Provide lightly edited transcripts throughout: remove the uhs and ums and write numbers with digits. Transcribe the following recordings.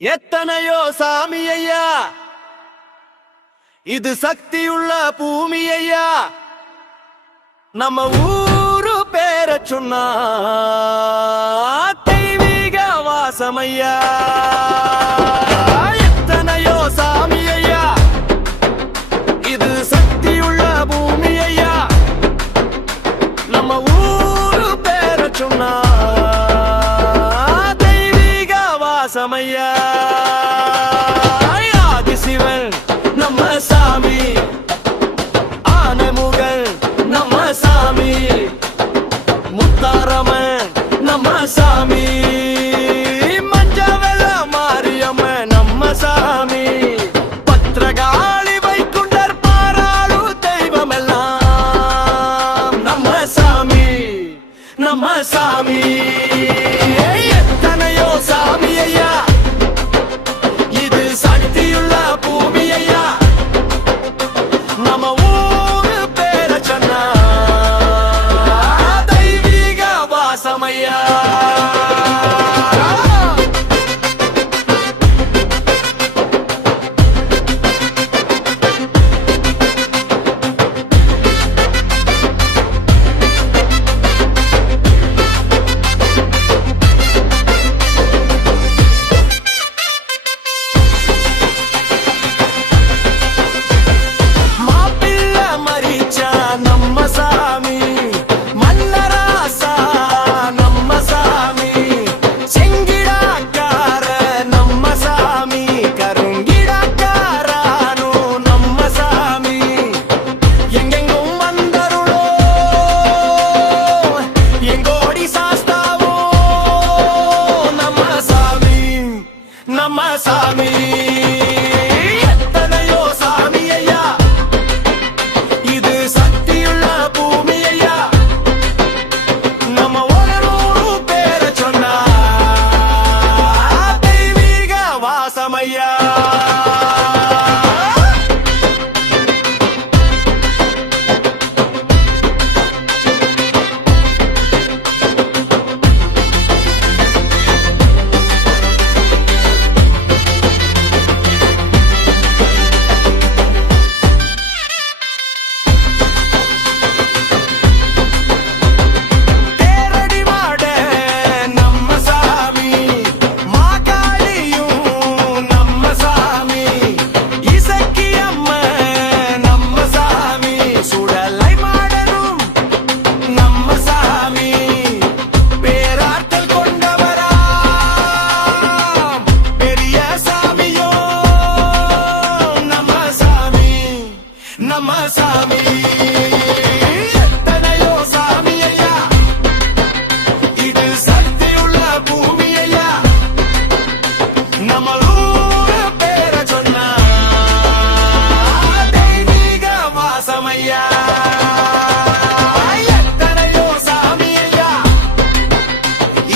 எத்தனையோ சாமி ஐயா, இது சக்தியுள்ள பூமி ஐயா. நம்ம ஊரு பேர சொன்னா தெய்வீக வாசமையா. எத்தனையோ சாமி ஐயா, இது சக்தியுள்ள பூமி ஐயா. நம்ம ஊரு பேர சொன்னா தெய்வீக வாசமையா. ஆதிசிவன் நம்ம சாமி, ஆனைமுகன் நம்ம சாமி, முத்தாரம்மன் நம்ம சாமி, மஞ்சவெல்ல மாரியம்மன் நம்ம சாமி, பத்திரகாளி வைகுண்டர் பாராளு தெய்வம் எல்லாம் நம்ம சாமி, நம்ம சாமி. எத்தனையோ சாமி ஐயா, இது சக்தியுள்ள பூமி ஐயா. நம்ம ஊரு பேர சொன்னா தெய்வீக வாசமையா. நம்ம சாமி மன்னராசா, நம்ம சாமி செங்கிடாக்கார, நம்ம சாமி கருங்கிடாக்காரானோ, நம்ம சாமி எங்கெங்கும் வந்தருளோ, எங்கோடி சாஸ்தாவோ, நம்ம சாமி, நம்ம சாமி. எத்தனையோ சாமி ஐயா, இது சக்தியுள்ள பூமி ஐயா. நம்ம ஊரு பேர சொன்னா தெய்வீக வாசமையா. நம்ம சாமி. எத்தனையோ சாமி ஐயா, இது சக்தியுள்ள பூமி ஐயா. நம்ம ஊரு பேர சொன்னா தெய்வீக வாசமையா. எத்தனையோ சாமி ஐயா,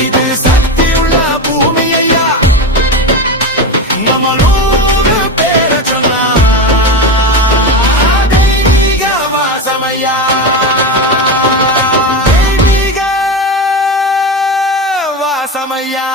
இது சக்தியுள்ள பூமி ஐயா. நம்ம ஊரு பேர சொன்னா தெய்வீக வாசமையா.